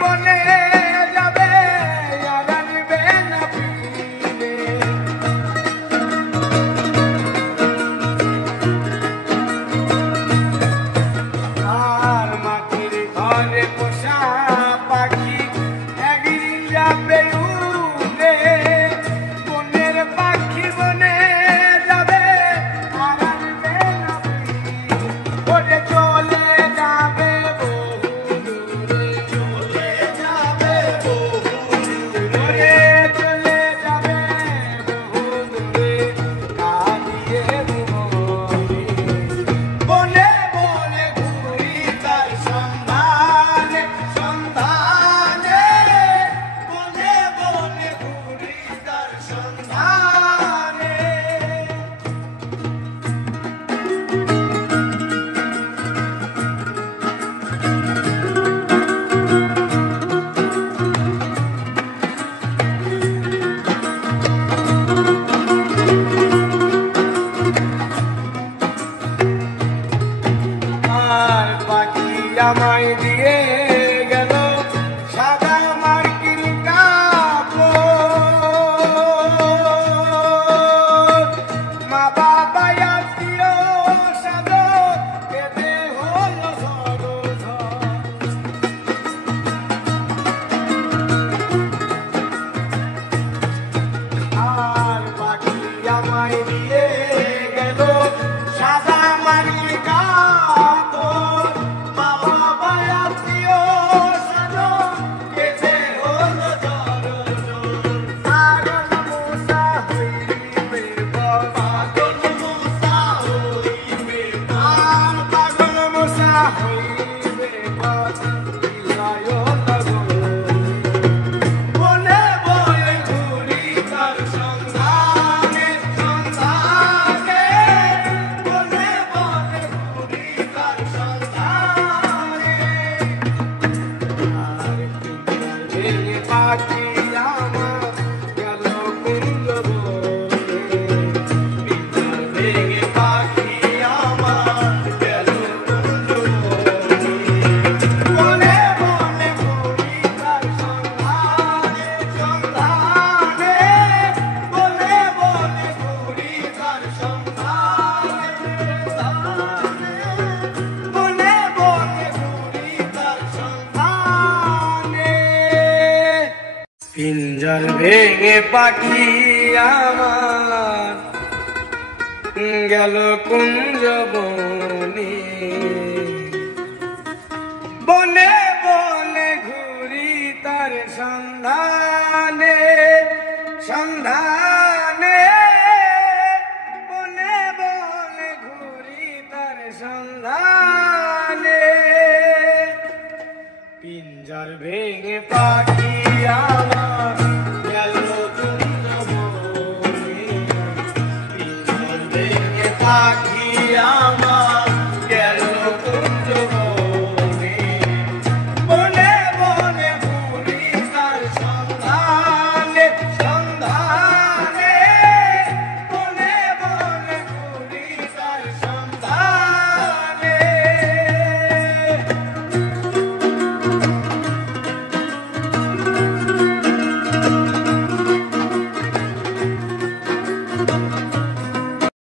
বনে যাবে আর আনবে না ফিরে। আর মাটির ঘরে পোষা পাখি একদিন যাবে উড়ে। বনের পাখি বনে যাবে আর আনবে না ফিরে। ওরে চলে যাবে বহু দূরে, চলে যাবে বহু দূরে, চলে যাবে বহু দূরে, কাঁদিয়ে মরি। বনে বনে ঘুরি তার সন্ধানে, সন্ধানে, বনে বনে ঘুরি তার সন্ধানে। আর পাখি আমায় দিয়ে গেল সাদা মার্কিন কাপড়। মা বাবা আত্মীয় স্বজন কেঁদে হলো সরোধর। আর পাখি আমায় দিয়ে গেল সাদা মার্কিন কাপড়। মা বাবা আত্মীয় স্বজন কেঁদে হলো সরোধর। পাগল মশা হইবে বল, পাগল মশা হইবে বল, পাগল মশা হইবে বল, বিলয় লগন। বনে বনে ঘুরি তার সন্ধানে, সন্ধানে, বনে বনে ঘুরি তার সন্ধানে। আর পিঞ্জর ভেঙে পাখি আমার গেল কুঞ্জ বনে। পিঞ্জর ভেঙে পাখি আমার গেল কুঞ্জ বনে। বনে বনে ঘুরি তার সন্ধানে, সন্ধানে, বনে বনে ঘুরি তার সন্ধানে, সন্ধানে, বনে বনে ঘুরি তার সন্ধানে। পিঞ্জর ভেঙে পাখি আমার গেল কুঞ্জ বনে। বনে বনে ঘুরি তার সন্ধানে, সন্ধানে, বনে বনে ঘুরি তার সন্ধানে। পিঞ্জর ভেঙে পাখি আমার